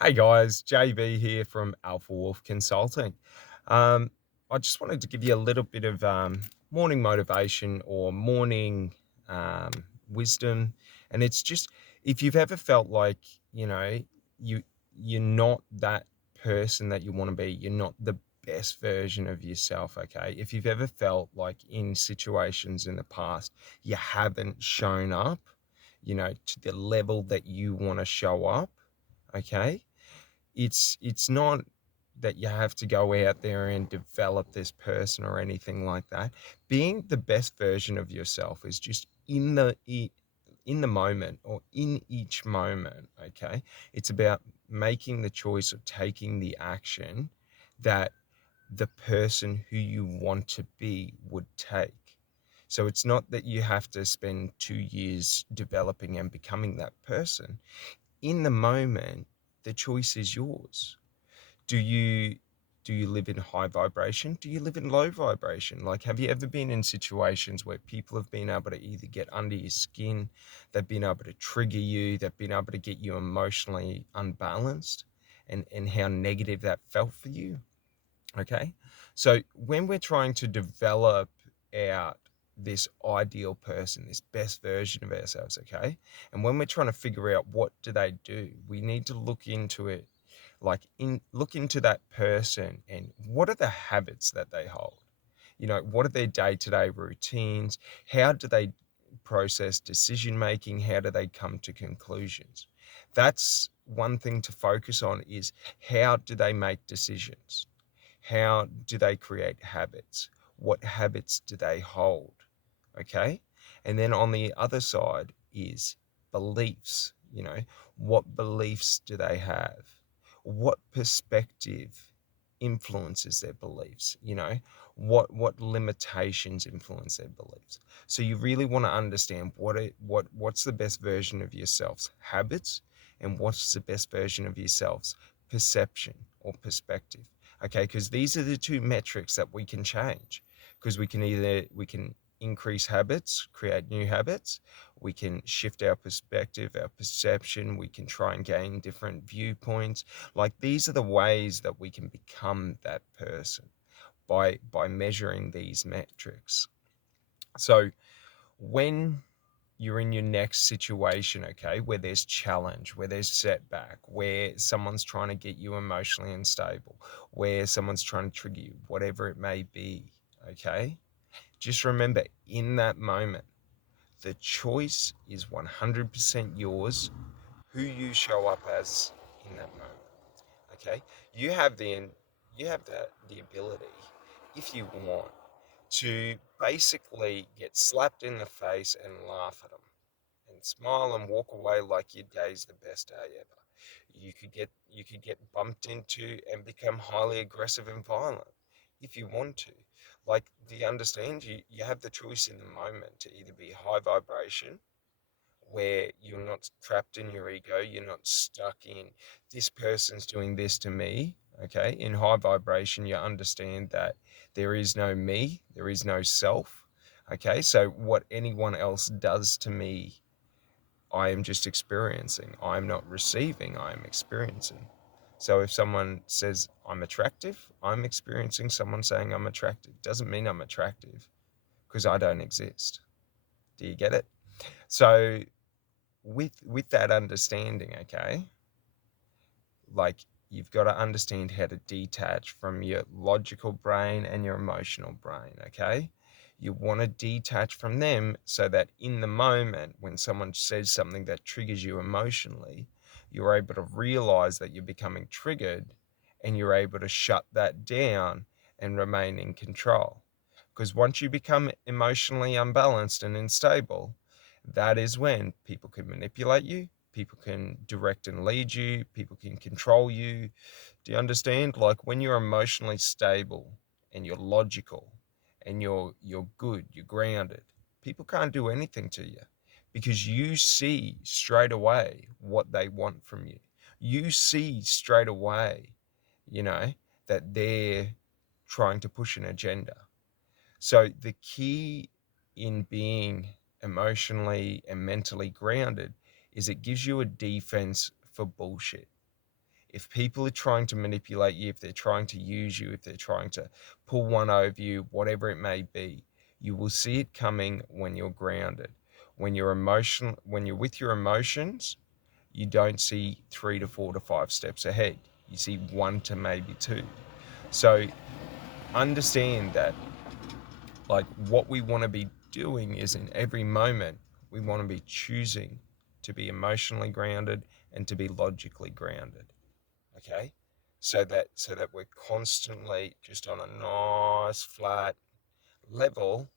Hey guys, JB here from Alpha Wolf Consulting. Um, I just wanted to give you a little bit of morning motivation or morning um, wisdom, and it's just if you've ever felt like you know you you're not that person that you want to be, you're not the best version of yourself. Okay, if you've ever felt like in situations in the past you haven't shown up, to the level that you want to show up. Okay, it's not that you have to go out there and develop this person or anything like that. Being the best version of yourself is just in the moment or in each moment. Okay, it's about making the choice of taking the action that the person who you want to be would take. So it's not that you have to spend 2 years developing and becoming that person. In the moment, the choice is yours. Do you do you live in high vibration? Do you live in low vibration? Like, have you ever been in situations where people have been able to either get under your skin, they've been able to trigger you, they've been able to get you emotionally unbalanced, and how negative that felt for you? Okay, so when we're trying to develop out this ideal person, this best version of ourselves, okay, and when we're trying to figure out what do they do, we need to look into it, like in look into that person and what are the habits that they hold. What are their day-to-day routines? How do they process decision making? How do they come to conclusions? That's one thing to focus on, is how do they make decisions? How do they create habits? What habits do they hold? Okay. And then on the other side is beliefs. What beliefs do they have? What perspective influences their beliefs? What limitations influence their beliefs? So you really want to understand what's the best version of yourself's habits, and what's the best version of yourself's perception or perspective. Okay, because these are the two metrics that we can change, because we can increase habits, create new habits. We can shift our perspective, our perception. We can try and gain different viewpoints. Like, these are the ways that we can become that person, by measuring these metrics. So when you're in your next situation, okay, where there's challenge, where there's setback, where someone's trying to get you emotionally unstable, where someone's trying to trigger you, whatever it may be, okay, just remember, in that moment, the choice is 100% yours, who you show up as in that moment. Okay, you have the ability, if you want, to basically get slapped in the face and laugh at them and smile and walk away like your day's the best day ever. You could get bumped into and become highly aggressive and violent if you want to. Like, do you understand? You have the choice in the moment to either be high vibration, where you're not trapped in your ego, you're not stuck in this person's doing this to me. Okay, in high vibration, you understand that there is no me, there is no self. Okay, so what anyone else does to me, I am just experiencing. I'm not receiving, I am experiencing. So if someone says I'm attractive, I'm experiencing someone saying I'm attractive. Doesn't mean I'm attractive, because I don't exist. Do you get it? So with that understanding, okay, like, you've got to understand how to detach from your logical brain and your emotional brain. Okay, you want to detach from them so that in the moment when someone says something that triggers you emotionally, you're able to realize that you're becoming triggered, and you're able to shut that down and remain in control. Because once you become emotionally unbalanced and unstable, that is when people can manipulate you, people can direct and lead you, people can control you. Do you understand? Like, when you're emotionally stable and you're logical and you're good, you're grounded, people can't do anything to you, because you see straight away what they want from you. You see straight away, you know, that they're trying to push an agenda. So the key in being emotionally and mentally grounded is it gives you a defense for bullshit. If people are trying to manipulate you, if they're trying to use you, if they're trying to pull one over you, whatever it may be, you will see it coming when you're grounded. When you're with your emotions, you don't see 3 to 4 to 5 steps ahead. You see 1 to maybe 2. So understand that, like, what we want to be doing is, in every moment, we want to be choosing to be emotionally grounded and to be logically grounded. Okay? So that we're constantly just on a nice flat level,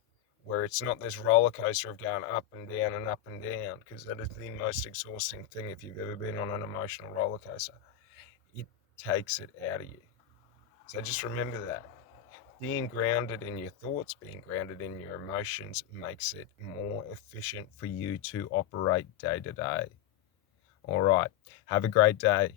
where it's not this roller coaster of going up and down and up and down, because that is the most exhausting thing. If you've ever been on an emotional roller coaster, it takes it out of you. So just remember that. Being grounded in your thoughts, being grounded in your emotions makes it more efficient for you to operate day to day. All right. Have a great day.